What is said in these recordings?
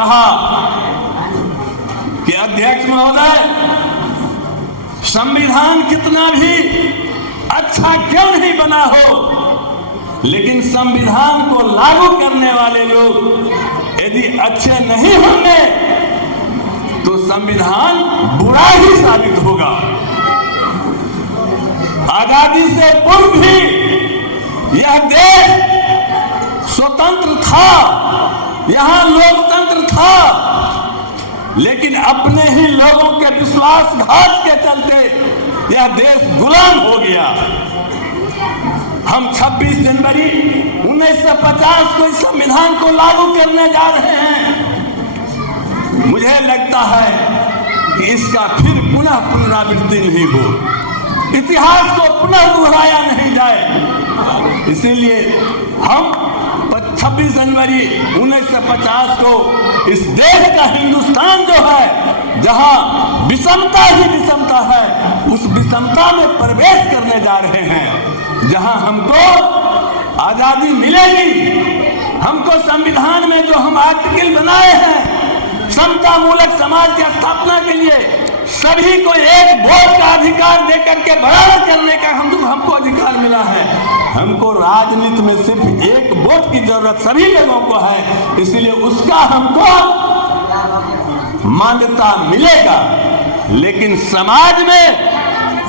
कहा कि अध्यक्ष महोदय, संविधान कितना भी अच्छा क्यों नहीं बना हो, लेकिन संविधान को लागू करने वाले लोग यदि अच्छे नहीं होंगे तो संविधान बुरा ही साबित होगा। आजादी से पूर्व भी यह देश स्वतंत्र था, यहां लोकतंत्र था, लेकिन अपने ही लोगों के विश्वासघात के चलते यह देश गुलाम हो गया। हम 26 जनवरी 1950 को इस संविधान को लागू करने जा रहे हैं। मुझे लगता है कि इसका फिर पुनः पुनरावृत्ति नहीं हो, इतिहास को पुनः दोहराया नहीं जाए। इसीलिए हम 26 जनवरी 1950 को इस देश का हिंदुस्तान जो है, जहां विषमता ही विषमता है, उस विषमता में प्रवेश करने जा रहे हैं, जहां हमको आजादी मिलेगी। हमको संविधान में जो हम आर्टिकल बनाए हैं, समता मूलक समाज की स्थापना के लिए सभी को एक वोट का अधिकार देकर के बराबर करने का हमको अधिकार मिला है। हमको राजनीति में सिर्फ एक वोट की जरूरत सभी लोगों को है, इसलिए उसका हमको मान्यता मिलेगा। लेकिन समाज में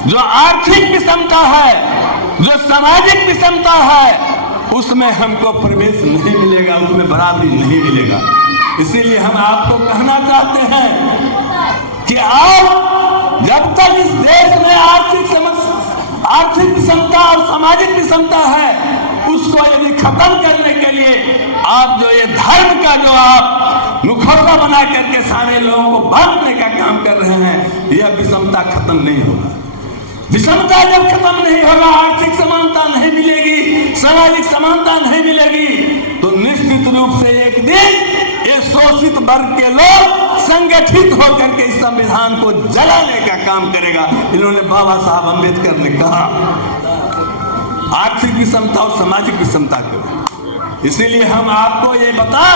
जो आर्थिक विषमता है, जो सामाजिक विषमता है, उसमें हमको प्रवेश नहीं मिलेगा, उसमें बराबरी नहीं मिलेगा। इसीलिए हम आपको कहना चाहते हैं कि आप जब तक इस देश में आर्थिक विषमता और सामाजिक विषमता है, उसको यदि खत्म करने के लिए आप जो ये धर्म का जो आप मुखौटा बना करके सारे लोगों को बांटने का काम कर रहे हैं, यह विषमता खत्म नहीं होगा। विषमता जब खत्म नहीं होगा, आर्थिक समानता नहीं मिलेगी, सामाजिक समानता नहीं मिलेगी, तो निश्चित रूप से एक दिन ये शोषित वर्ग के लोग संगठित होकर के इस संविधान को जलाने का काम करेगा। इन्होंने बाबा साहब अम्बेडकर ने कहा आर्थिक विषमता और सामाजिक विषमता को। इसीलिए हम आपको ये बता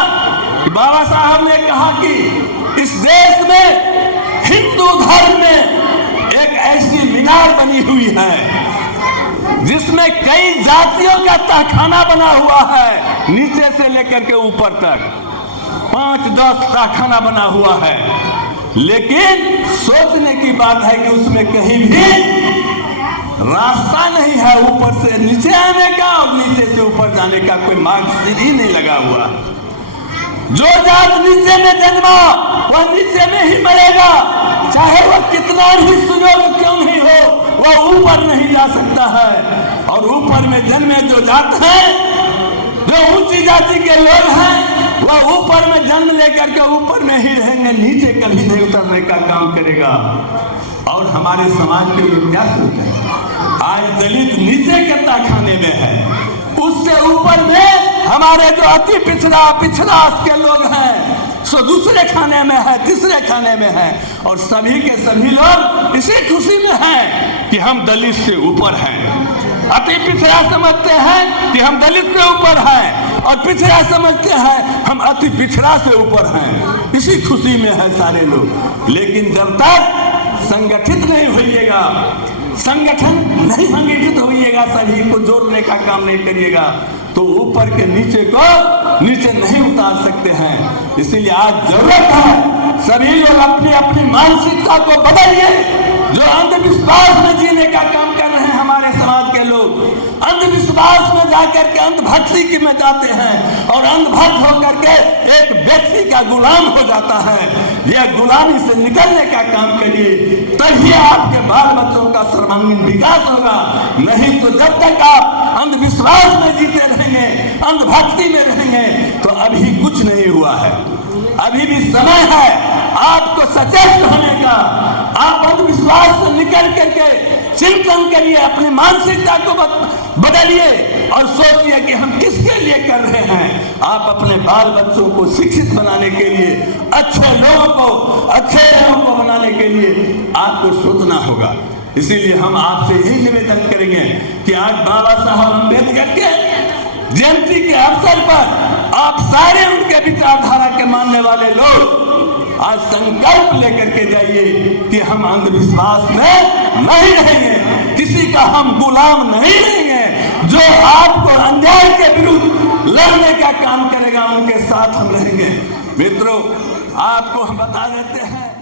कि बाबा साहब ने कहा कि इस देश में हिंदू धर्म में एक ऐसी मीनार बनी हुई है जिसमें कई जातियों का तहखाना बना हुआ है, नीचे से लेकर के ऊपर तक 5-10 तहखाना बना हुआ है। लेकिन सोचने की बात है कि उसमें कहीं भी रास्ता नहीं है ऊपर से नीचे आने का और नीचे से ऊपर जाने का, कोई मार्ग सीधी नहीं लगा हुआ। जो जात नीचे में जन्मा वह नीचे में ही मरेगा, चाहे वह कितना भी सुयोग क्यों नहीं हो, वह ऊपर नहीं जा सकता है। और ऊपर में जन्मे जो जात है, जो ऊंची जाति के लोग हैं, वह ऊपर में जन्म लेकर के ऊपर में ही रहेंगे, नीचे कभी नहीं उतरने का काम करेगा। और हमारे समाज के लोग क्या सोचते हैं, आज दलित नीचे के तहखाने में है, उससे ऊपर में हमारे जो अति पिछड़ा के लोग हैं सो दूसरे खाने में है, तीसरे खाने में है, और सभी के सभी लोग इसी खुशी में हैं कि हम दलित से ऊपर हैं। अति पिछड़ा समझते हैं कि हम दलित से ऊपर हैं, और पिछड़ा समझते हैं हम अति पिछड़ा से ऊपर हैं। इसी खुशी में है सारे लोग। लेकिन जब तक संगठित नहीं होइएगा, संगठन नहीं संगठित होइएगा, सभी को जोड़ने का काम नहीं करिएगा, तो ऊपर के नीचे को नीचे नहीं उतार सकते हैं। इसीलिए आज जरूरत है सभी लोग अपनी अपनी मानसिकता को बदलिए। जो अंधविश्वास में जीने का काम कर रहे हैं हमारे समाज के लोग, अंधविश्वास में जाकर के अंधभक्ति की में जाते हैं और अंधभक्त होकर के एक व्यक्ति का गुलाम हो जाता है। यह गुलामी से निकलने का काम करिए, तभी आपके बाल बच्चों का सर्वांगीण विकास होगा। नहीं तो जब तक आप अंधविश्वास में जीते रहेंगे, अंधभक्ति में रहेंगे, तो अभी कुछ नहीं हुआ है। अभी भी समय है आपको सचेत होने का। आप अंधविश्वास से निकल करके चिंतन करिए, अपनी मानसिकता को बदलिए और सोचिए कि हम किसके लिए कर रहे हैं। आप अपने बाल बच्चों को शिक्षित बनाने के लिए, अच्छे लोगों को बनाने के लिए आपको सोचना होगा। इसीलिए हम आपसे यही निवेदन करेंगे कि आज बाबा साहब अम्बेडकर के जयंती के अवसर पर आप सारे उनके विचारधारा के मानने वाले लोग आज संकल्प लेकर के जाइए कि हम अंधविश्वास में नहीं रहेंगे, किसी का हम गुलाम नहीं रहेंगे। जो आपको अन्याय के विरुद्ध लड़ने का काम करेगा उनके साथ हम रहेंगे। मित्रों, आपको हम बता देते हैं